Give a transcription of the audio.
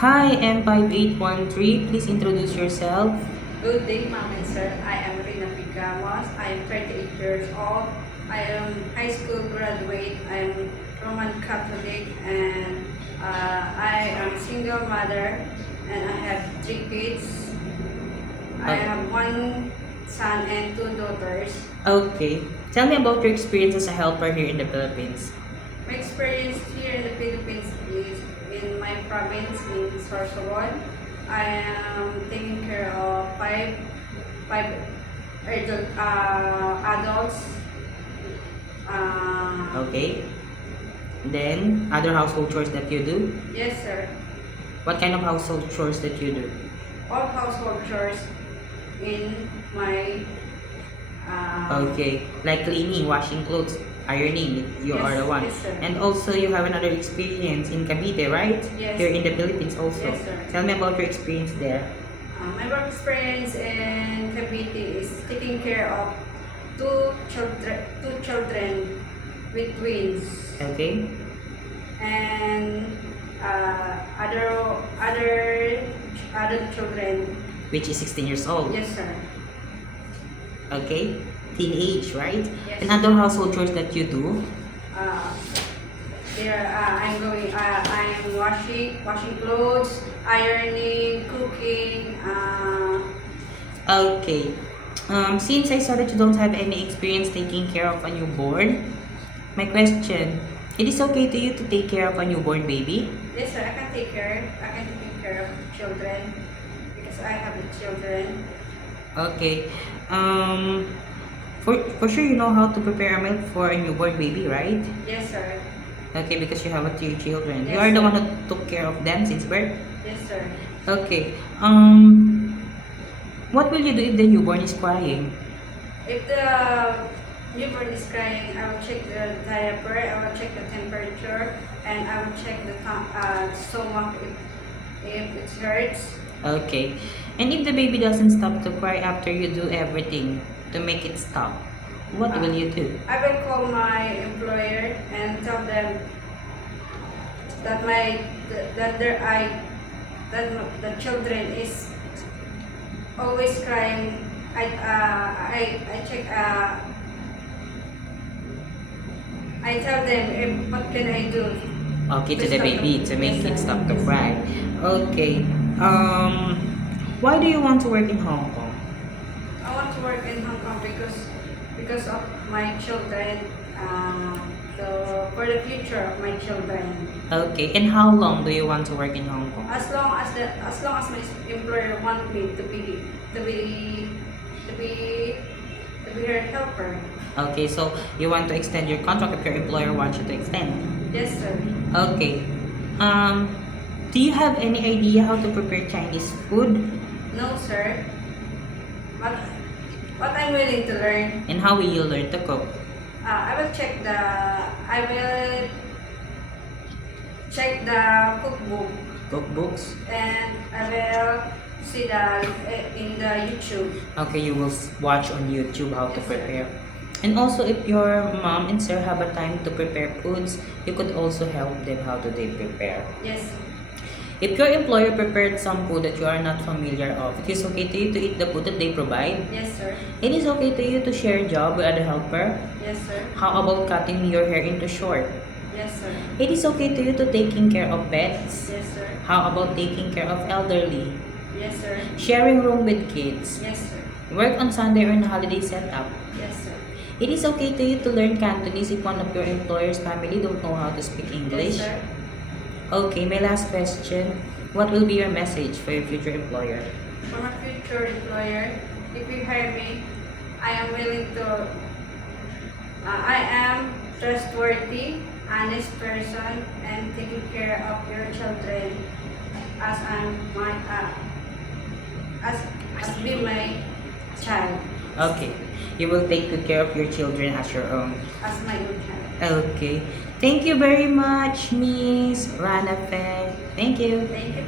Hi, M5813. Please introduce yourself. Good day, ma'am and sir. I am Rina Pigamos. I am 38 years old. I am high school graduate. I am Roman Catholic and I am single mother and I have 3 kids. I have 1 son and 2 daughters. Okay. Tell me about your experience as a helper here in the Philippines. My experience here in the Philippines is in my province in Sorsogon. I am taking care of five adults. Okay. Then, other household chores that you do? Yes, sir. What kind of household chores that you do? All household chores in my. Okay. Like cleaning, washing clothes, ironing. You Yes, are the one. yes, sir. And also, you have another experience in Cavite, right? Yes. Here in the Philippines also. Yes, sir. Tell me about your experience there. My work experience in Cavite is taking care of two children with twins Okay. and other children. Which is 16 years old. Yes, sir. Okay. Teenage, right? Yes. And other household chores that you do? I am washing clothes, ironing, cooking. Okay. Since I saw that you don't have any experience taking care of a newborn, my question, it is okay to you to take care of a newborn baby? Yes, sir. I can take care of children because I have children. Okay. For sure you know how to prepare a milk for a newborn baby, right? Yes, sir. Okay, because you have 2 children. You Yes, are the sir. one who took care of them since birth? Yes, sir. Okay. What will you do if the newborn is crying? If the newborn is crying, I will check the diaper, I will check the temperature, and I will check the stomach if it hurts. Okay. And if the baby doesn't stop to cry after you do everything to make it stop, what will you do? I will call my employer and tell them that the children is always crying. I check. I tell them what can I do. Okay, to the stop baby to make yes, it sir. stop to Yes, cry. Okay. Why do you want to work in Hong Kong? I want to work in Hong Kong because of my children. For the future of my children. Okay. And how long do you want to work in Hong Kong? As long as my employer want me to be her helper. Okay, so you want to extend your contract if your employer wants you to extend. Yes, sir. Okay. Do you have any idea how to prepare Chinese food? No, sir. But I'm willing to learn. And how will you learn to cook? I will check the cookbook Cookbooks? and I will see in the YouTube. Okay, you will watch on YouTube how to Yes, sir. prepare. And also, if your mom and sir have a time to prepare foods, you could also help them how do they prepare. Yes. If your employer prepared some food that you are not familiar of, it is okay to you to eat the food that they provide. Yes, sir. It is okay to you to share job with other helper. Yes, sir. How about cutting your hair into short? Yes, sir. It is okay to you to taking care of pets. Yes, sir. How about taking care of elderly? Yes, sir. Sharing room with kids. Yes, sir. Work on Sunday or in a holiday setup. Yes, sir. It is okay to you to learn Cantonese if one of your employer's family don't know how to speak English. Yes, sir. Okay, my last question. What will be your message for your future employer? For my future employer, if you hire me, I am willing to. I am trustworthy, honest person, and taking care of your children as I'm my as be my child, Okay, you will take good care of your children as your own. as my own child. Okay. Thank you very much, Miss Rana Feng. Thank you. Thank you.